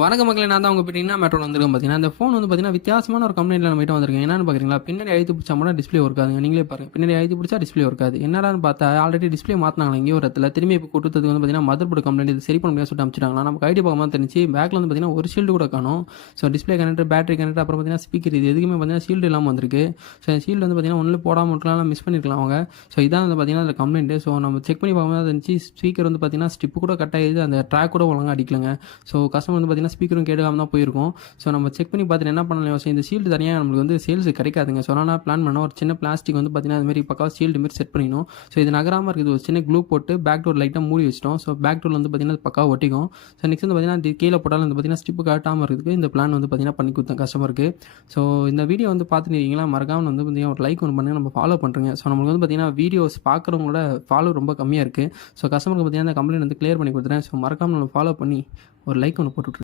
வணக்க மக்களே, நான் தான் உங்க பார்த்தீங்கன்னா மெட்ரோல வந்திருக்கேன். பார்த்தீங்கன்னா இந்த ஃபோன் வந்து பார்த்தீங்கன்னா வித்தியாசமான ஒரு கம்ப்ளைண்ட்ல நம்மகிட்ட வந்திருக்கேன். என்னன்னு பார்க்குறீங்களா, பின்னாடி அழுத்தி பிடிச்சா மட்டும் டிஸ்ப்ளே ஒர்க் ஆகுதுங்க. நீங்களே பாருங்க, பின்னாடி அழுத்தி பிடிச்சா டிஸ்ப்ளே ஒர்க் ஆகுது. என்னடான்னு பார்த்தா ஆல்ரெடி டிஸ்ப்ளே மாற்றினாங்களா எங்கேயோ ஒரு இடத்துல. திரும்பி இப்போ கொடுத்ததுக்கு வந்து பார்த்தீங்கன்னா மதர் போர்டு கம்ப்ளைண்ட், இது சரி பண்ண முடியாது சொல்லிட்டு அனுப்பிச்சிட்டாங்களா. நமக்கு ஐடி பார்க்கும்போது தெரிஞ்சு பேக்கில் வந்து பார்த்தீங்கன்னா ஒரு ஷீல்டு கூட காணும். So display connector, battery connector, அப்புறம் பார்த்தீங்கன்னா ஸ்பீக்கர், இது எதுக்குமே பார்த்தீங்கன்னா ஷீல்டு இல்லாமல் வந்திருக்கு. ஸோ ஷீல்டு வந்து பார்த்தீங்கன்னா ஒன்றில் போடாமல் இருக்கலாம், மிஸ் பண்ணிருக்கலாம் அவங்க. ஸோ இதான் வந்து பார்த்தீங்கன்னா அந்த கம்ப்ளைண்ட். ஸோ நம்ம செக் பண்ணி பார்க்கும்போது இருந்துச்சு, ஸ்பீக்கர் வந்து பார்த்தீங்கன்னா ஸ்டிப்பு கூட கட் ஆகிடுது, அந்த ட்ராக் கூட ஒழுங்காக அடிக்கலங்க. ஸோ கஸ்டமர் வந்து பார்த்தீங்கன்னா ஸ்பீக்கரும் கேட்காம தான் போயிருக்கும். ஸோ நம்ம செக் பண்ணி பார்த்துட்டு என்ன பண்ணலாம், இந்த ஷீல்டு தனியாக நம்மளுக்கு வந்து சேல்ஸ் கிடைக்காதுங்க. ஸோ நான் பிளான் பண்ண ஒரு சின்ன பிளாஸ்டிக் வந்து பார்த்தீங்கன்னா அதுமாரி பக்கம் ஷீல்டு மாரி செட் பண்ணிக்கணும். ஸோ இது நகராமல் இருக்குது, ஒரு சின்ன க்ளூ போட்டு பேக் டோர் லைட்டாக மூடி வச்சிட்டோம். ஸோ பேக் டோர் வந்து பார்த்தீங்கன்னா பக்காவாக ஒட்டிக்கும். ஸோ நெக்ஸ்ட் வந்து பார்த்தீங்கன்னா கீழே போட்டாலும் வந்து பார்த்தீங்கன்னா ஸ்டிப்பு காட்டாமல் இருக்குது. இந்த பிளான் வந்து பார்த்தீங்கன்னா பண்ணி கொடுத்தேன் கஸ்டமருக்கு. ஸோ இந்த வீடியோ வந்து பார்த்துருக்கீங்களா, மறக்காமல் வந்து பார்த்தீங்கன்னா ஒரு லைக் ஒன்று பண்ணுங்கள், நம்ம ஃபாலோ பண்ணுறேங்க. ஸோ நம்மளுக்கு வந்து பார்த்தீங்கன்னா வீடியோஸ் பார்க்குறவங்களோட ஃபாலோ ரொம்ப கம்மியாக இருக்குது. ஸோ கஸ்டமருக்கு பார்த்தீங்கன்னா அந்த கம்ப்ளைண்ட் வந்து கிளியர் பண்ணி கொடுத்துறேன். ஸோ மறக்காமல் நம்ம ஃபாலோ பண்ணி ஒரு லைக் ஒன்று போட்டுவிட்ருங்க.